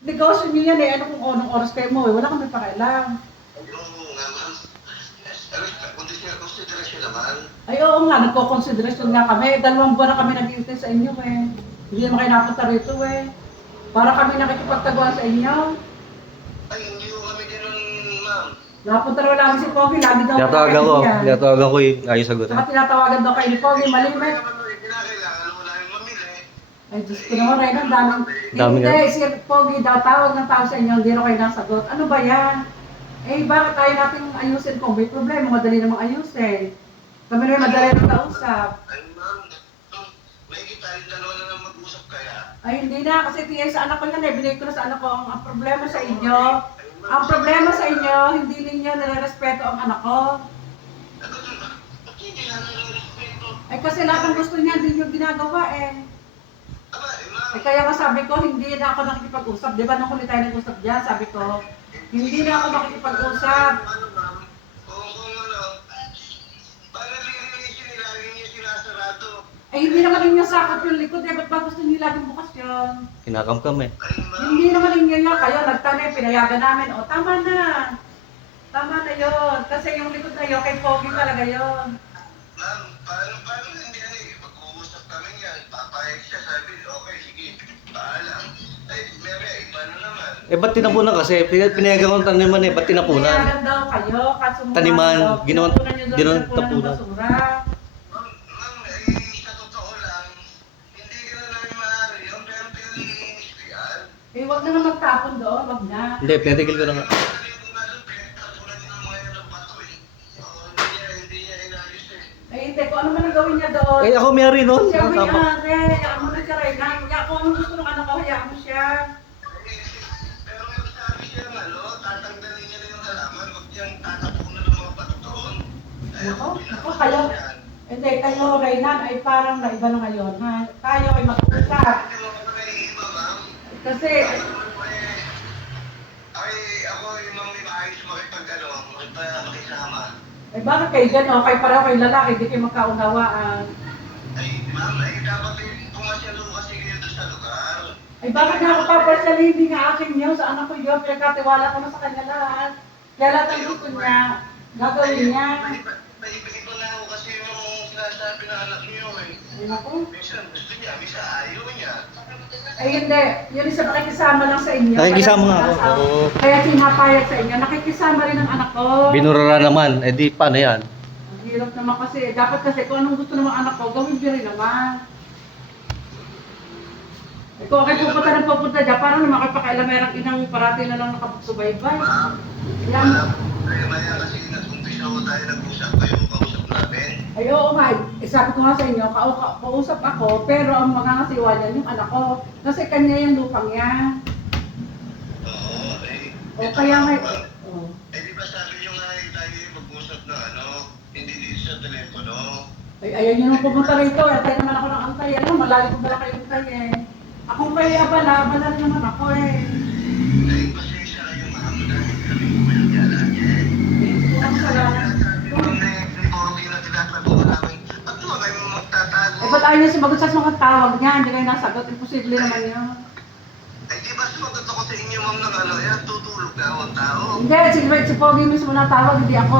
Negosyo niyo yan eh. Ano kung anong oras kayo mo eh. Wala kami pakialam. Oo nga, ma'am. Consideration naman. Ay oo nga, nagko-consideration nga kami. 2 buwan na kami nag-iintay sa inyo eh. Hindi naman kayo napunta rito eh. Para kami nakikipagtaguan sa inyo. Ay, hindi ko kami ganun, ma'am. Napunta raw namin si Pogi, lagi daw Tinatawagan ko. yan. Tinatawagan ko yung ayaw sagutin. Saka tinatawagan daw kayo ni Pogi, malimit. Kinakailangan mo namin mamili. Ay, Diyos ko naman, Ray, ang daming... Daming Hindi, si Pogi daw, tawag ng tao sa inyo, hindi raw kayo nasagot. Ano ba yan? Eh, bakit tayo natin ayusin kung may problema? Madali namang ayusin. Kami naman madali nang kausap. Ay, ma'am. May kita yung dalawa na lang mag-usap kaya. Ay, hindi na, kasi tingin sa anak ko yan eh, binigay ko na sa anak ko, ang problema sa inyo, ang problema sa inyo, hindi ninyo nare-respeto ang anak ko. Ba't hindi lang nare-respeto? Ay, kasi lahat ng gusto niya, hindi nyo ginagawa eh. Aba, ma'am. Eh, kaya nga sabi ko, hindi na ako nakikipag-usap. Di ba nung huli tayo nag-usap dyan, sabi ko, hindi na ako makikipag-usap. Ano, ma'am? Kung ano, para lilinisin nila, yung sinasarado. Eh, hindi naman ninyo sakot yung likod eh, ba't ba gusto niyo laging bukas yun? Kinakamkam eh. Ay, ma'am. Hindi naman ninyo yun, kayo nagtanay, pinayagan namin, o tama na. Tama na yun, kasi yung likod na yun, kay Pogi talaga yun. Ma'am, paano hindi yan eh? Mag-uusap kami yan. Papayag siya, sabi, okay, sige, paalam. Ay, Mary, paano naman? Eh, ba't tinapunan kasi? Pinayagan ko ng taniman eh, ba't tinapunan? Pinayagan daw kayo, kaso mukha Taniman, daw, ginawan- tinapunan nyo daw, ginawan tinapunan ng tapunan. basura. Ma'am, sa totoo lang, hindi ka na namin maaari yun, pero pinalinis ko yan. Eh, wag na nga magtapon doon, wag na. Hindi, pinatigil ko na nga. Eh, hindi ko ano man ang gawin niya doon. Eh, ako may-ari nun. Siya may Tama. ari, hayaan mo na siya rin. Hayaan ko anong gusto ng anak ko, hayaan mo siya. Pero sabi siya tatanggalin niya na yung halaman, huwag niyang tatapunan ng mga bato doon. Ako, kayo. Hindi, kayo, Reynan, ay parang naiba na ngayon, ha? Tayo ay mag-usap. Hindi mo ako naiiba, ma'am. Kasi, Ay, ako yung mga maayos makisama. eh bakit kayo gano'n? Kayo pareho kayo lalaki, hindi kayo magkaunawaan. Ay, ma'am, ay dapat pumasyalo kasi kayo doon sa lugar. Ay bakit nga ako papasyali, hindi nga akin yun, sa anak ko yun, pinagkatiwala ko na sa kanya lahat. Kaya lahat ang gusto niya, gagawin niya. Naibigay ko na ako kasi yung sinasabi ng anak niyo eh. Ay naku. Minsan gusto niya, minsan ayaw niya. Ay hindi, yun isa nakikisama lang sa inyo. Nakikisama nga ako. Kaya- Oo. Kaya sinapayag sa inyo, nakikisama rin ang anak ko. Binurara naman. Eh, di paano yan? Ang hirap naman kasi, dapat kasi kung anong gusto ng mga anak ko, gawin niyo rin naman. Eh, kung ako'y pupunta ng pupunta dyan, parang naman kayo pakialamerang inang parati na lang nakapagsubaybay. Yan. Maya kasi nag-umpisa ko tayo nag-usap kayo, kausap namin. Ay oo nga, eh, sabi ko nga sa inyo, kausap ako, pero ang magkakasiwa niyan yung anak ko. Kasi kanya yung lupang yan. Oo, eh. O kaya nga, oh. Eh di ba sabi niyo nga tayo mag-usap na hindi dito sa telepono. Ay, ayaw niyo nung pumunta rito, antay naman ako ng antay. Ano, malalim ko pala kayo antay eh. Ako kaya abala rin naman ako eh. Eh, pasensya kayo ma'am, dahil kami kumayagala niya eh. Siguro ang salamat. Yung na-reporting na tinatago namin, at naman kayo magtatago. Eh, ba't ayaw niyo sumagot sa mga tawag niya? Hindi kayo nasagot. Imposible naman yun. Eh di ba sumagot ako sa inyo ma'am ng yan, tutulog na ako ang tao. Hindi, si Pogi mismo natawag, hindi ako.